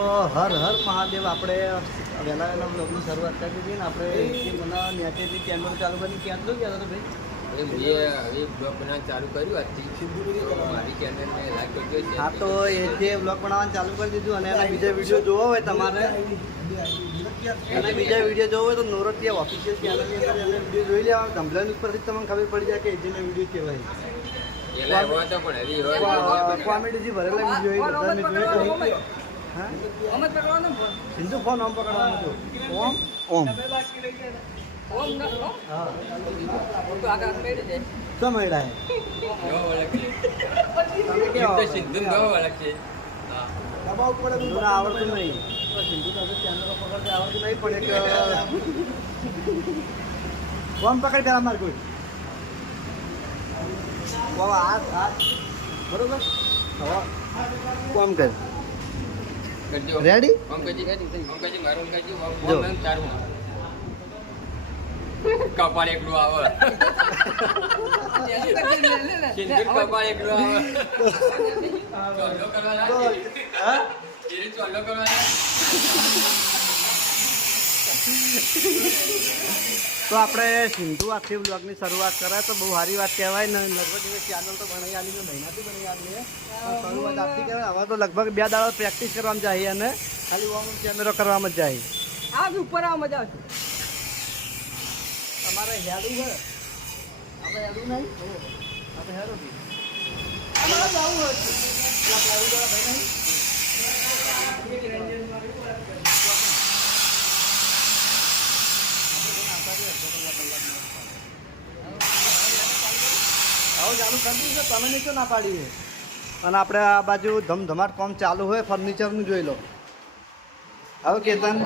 હર હર મહાદેવ આપણે વહેલા વહેલા બ્લોગની શરૂઆત કરી હતી ને આપણે જે મને નેચેથી ચેનલ ચાલુ કરી ક્યાં તો ગયા હતો ભાઈ. એ મેં હવે બ્લોગ બનાવવાનું ચાલુ કર્યું આજથી મારી ચેનલને લાઈક કરજો હા તો કરજો. એથી બ્લોગ બનાવવાનું ચાલુ કરી દીધું અને એના બીજા વીડિયો જોવો હોય તમારે અને બીજા વીડિયો જોવો હોય તો નોરતિયા ઓફિશિયલ ચેનલની અંદર એને વીડિયો જોઈ લેવા ગમલાની ઉપરથી તમને ખબર પડી જાય કે એજીનો વીડિયો કહેવાય. કોમેડી જે ભરેલા વીડિયો એ જોઈ હા સિંધુ ફોન ઓમ પકડવાનો છું ઓમ? ઓમ. આવડતું નહીં. પણ એક પેલા મારે કોઈ. બરોબર? કોમ કર. રેડી કપાળ એકલું આવે. કપાળ એકલું આવે. ચોલ્લો કરવા ચોલ્લો કરવા. તો આપણે સિંધુ આખી બ્લોગની શરૂઆત કરાય તો બહુ સારી વાત કહેવાય. ને દિવસ ચેનલ તો બનાવી આલી ને મહિનાથી બનાવી આલી શરૂઆત આપતી કહેવાય. હવે તો લગભગ બે દાડા પ્રેક્ટિસ કરવામાં જાય અને ખાલી ઓમ કેમેરો કરવામાં જ જાય. ઉપર આવવા મજા આવશે. તમારે હેડું છે આપણે હેડું નહીં? આપણે હેડું. અમારે જવું હોય ભાઈ નહીં? આવું ચાલુ કરી દીધું તમે નીચે ના પાડી છે. અને આપણે આ બાજુ ધમધમાટ કામ ચાલુ હોય ફર્નિચરનું જોઈ લો હવે કેતન ભાઈ.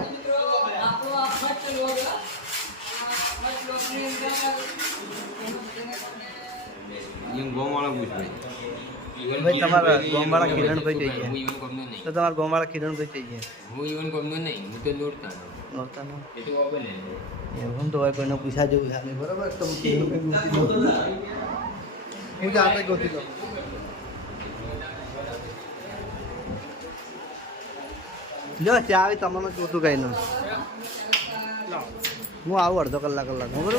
ભાઈ, તમારા ગોમાળા કિરણભાઈ કઈ ગયા? હું ઈવન ગમનો તો તમારા ગોમાળા કિરણભાઈ થઈ ગયા હું ઈવન ગમનો નહીં. હું તો દોડતા હતો. નહોતા એ તો વાપરે ને. એવું તો હોય કોઈને પૂછા જેવું છે બરાબર બરોબર તો હું. હું જાતે ગોતી દઉં લ્યો ચા આવી તમારે જોતું કઈ ન હું આવું અડધો કલાક કલાક બરોબર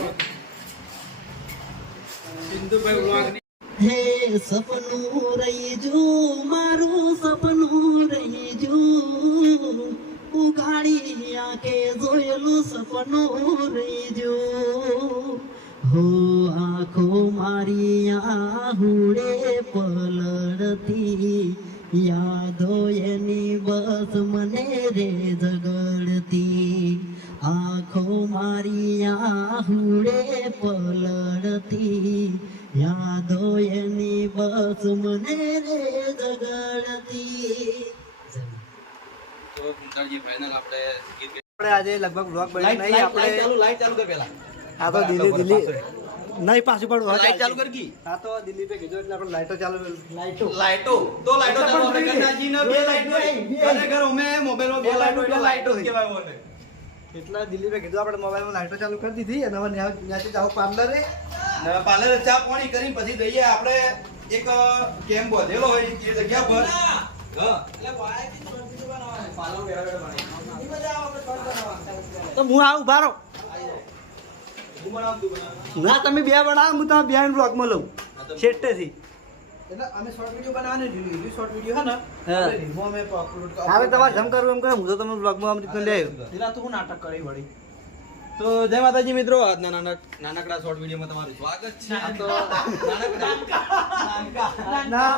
હે સપનું રહી જો મારું સપનું યાદો એની બસ મને રે જગડતી આંખો મારી આહુડે પલડતી યાદો એની બસ મને રે જગડતી આપણે આજે લગભગ બ્લોગ બન્યો નહીં આપણે લાઈટ ચાલુ કર પહેલા. આ તો દિલ્હી દિલ્હી નહીં પાછું પડવું લાઈટ ચાલુ. કરી કી આ તો દિલ્હી કીધું એટલે આપણે લાઈટો ચાલુ લાઈટો. લાઈટો. તો લાઈટો ચાલુ આપણે ગંગાજી ને બે લાઈટો ઘરે ઘર અમે મોબાઈલમાં બે લાઈટો એટલે લાઈટો કહેવાય ઓને. એટલા દિલ્હીમાં કીધું આપણે મોબાઈલમાં લાઈટો ચાલુ કરી દીધી અને હવે ન્યાથી જાવ પાર્લર. પાર્લરે ને પાર્લર ચા પાણી કરીને પછી જઈએ આપણે એક કેમ્પ બધેલો હોય એ જગ્યા પર. હા. તો હું આવું બારો ના તમે બે બનાવો હું તમે બે બ્લોગમાં લઉં. છેટેથી એટલે અમે શોર્ટ વિડિયો બનાવવાનો રીલ શોર્ટ વિડિયો હે ને હા. આપણે રીલમાં અમે અપલોડ હવે તમારે જેમ કરવું એમ કરે હું તો તમે બ્લોગમાં આમ રીતનું લે આવ્યો. પેલા તો હું નાટક કરી વળી. તો જય માતાજી મિત્રો આજના નાનક નાનકડા શોર્ટ વિડીયોમાં તમારું સ્વાગત છે. તો નાનકડા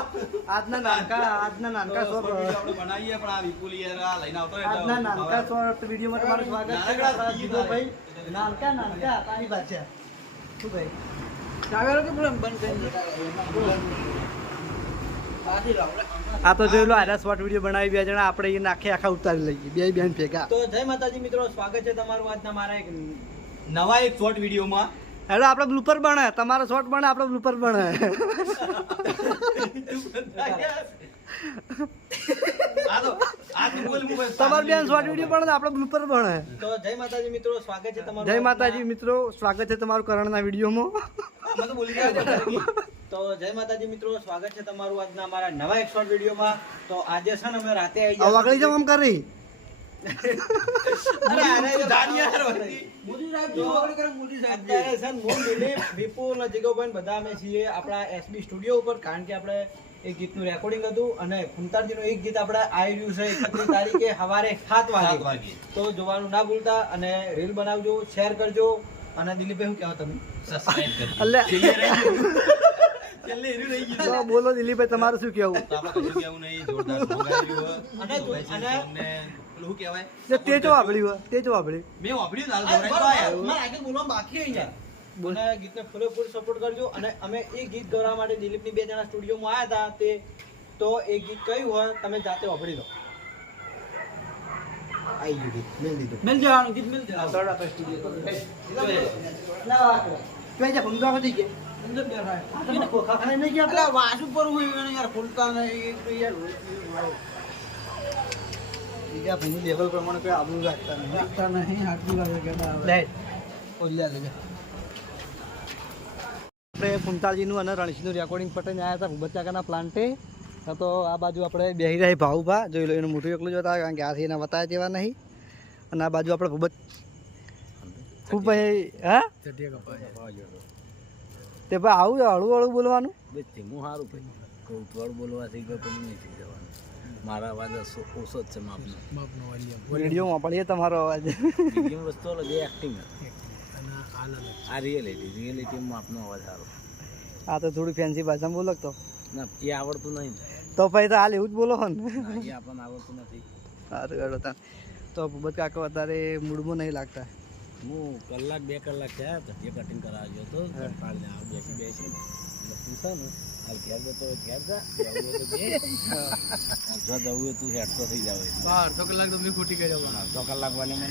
આજના નાનકા આજના નાનકા શોર્ટ આપણે બનાવીએ પણ આ વિપુલ યાર આ લઈને આવતો આજના નાનકા શોર્ટ વિડીયોમાં તમારું સ્વાગત છે. ભાઈ. નાનકા નાનકા તારી બાદશાહ શું ભાઈ? ચાવેલો કે પેલો બંધ કરી આ તો જોઈ લો આરા શોર્ટ વીડિયો બનાવી બે જણા આપણે એ નાખે આખા ઉતારી લઈએ. બે બેન ભેગા. તો જય માતાજી મિત્રો સ્વાગત છે તમારું આજના મારા એક નવા એક શોર્ટ વિડીયોમાં હેલો આપણે બ્લુપર બને. તમારો શોર્ટ બને આપણે બ્લુપર બને. તમારે બેન શોર્ટ વીડિયો બને આપણે બ્લુપર બને. તો જય માતાજી મિત્રો સ્વાગત છે તમારું જય માતાજી મિત્રો સ્વાગત છે તમારું કરણના વિડીયોમાં બોલી તો જય માતાજી મિત્રો સ્વાગત છે તમારું આજના અમારા નવા એક શોર્ટ વિડીયોમાં. તો આજે છે ને અમે રાતે આવી ગયા વાકડી જમ કરી? અરે અરે જાણીએ યાર મોદી સાહેબ જો વગર કરે મોદી સાહેબ. અત્યારે છે ને હું દિલીપ વિપુલ અને જીગોભાઈ બધા અમે છીએ આપણા એસબી સ્ટુડિયો ઉપર કારણ કે આપણે એક ગીતનું રેકોર્ડિંગ હતું અને ફૂંતારજીનું એક ગીત આપણે આવી રહ્યું છે એકત્રીસ તારીખે સવારે સાત વાગે. તો જોવાનું ના ભૂલતા અને રીલ બનાવજો શેર કરજો. અને દિલીપભાઈ શું કહેવા તમે? બોલો દિલીપભાઈ તમારું શું કેવું તે જો વાપર્યું તે જો વાપર્યું મેં વાપર્યું દાલ ધોરાઈ તો આયા. મારે આગળ બોલવાનું બાકી છે ગીતને પૂરેપૂરો સપોર્ટ કરજો અને અમે એ ગીત ગાવા માટે દિલીપની બે જણા સ્ટુડિયોમાં આવ્યા હતા તે તો એ ગીત કયું હોય તમે જાતે વાપરી લો આઈ ગયું ગીત મેલ દીધું મિલ જવાનું ગીત મેલ જવાનું અંદર બેઠા આ તો ખોખા ખાને નહીં ગયા? અલા વાસ ઉપર હોય યાર ખોલતા નહીં તો યાર બીજા ભૂંગી લેવલ પ્રમાણે કોઈ આબરૂ રાખતા નહીં. રાખતા નહીં હાથની વાગે કહેતા લે ઓલ્યા લેજે આપણે કુંતાળજીનું અને રણસીનું રેકોર્ડિંગ પટાઈને આવ્યા હતા ભૂબચાકાના પ્લાન્ટે તો આ બાજુ આપણે બેહી ભાવભા જોઈ લો એનું મોટું એકલું જોતા કારણ કે આથી એના વતાયા જેવા નહીં. અને આ બાજુ આપણે ખૂબ ભાઈ હા? ચટિયા કપાય તે ભાઈ આવું હળવું હળવું બોલવાનું? હું સારું ભાઈ. કહું થોડું બોલવાથી પેલું નહીં થઈ જવાનું. મારા અવાજ ઓછો જ છે માપનો. માપનો પણ રેડિયોમાં પડીએ તમારો અવાજ બીજી વસ્તુ અલગ એ એક્ટિંગ આ રિયલિટી રિયલિટીમાં માપનો અવાજ સારો. આ તો થોડી ફેન્સી ભાષામાં બોલો તો. ના એ આવડતું નહીં. તો પછી તો હાલ એવું જ બોલો હો ને એ આપણને આવડતું નથી. સારું હેડો તો ભૂપત કાકો અત્યારે મૂડમાં નહીં લાગતા. હું કલાક બે કલાક થયા તો જે કટિંગ કરાવ્યો હતો કાળને આવ બેસી બેસી એટલે ને હાલ ઘેર જતો હોય ઘેર જા જવું તો. જો જવું હોય તું હેઠતો થઈ જાવ અડધો કલાક તો ખોટી કરી જવાનું અડધો કલાક વાળી મને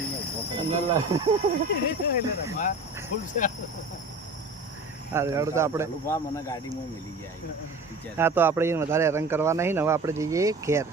આપણે મને ગાડીમાં મળી જાય. હા તો આપણે વધારે હેરાન કરવા નહીં ને હવે આપણે જઈએ ઘેર.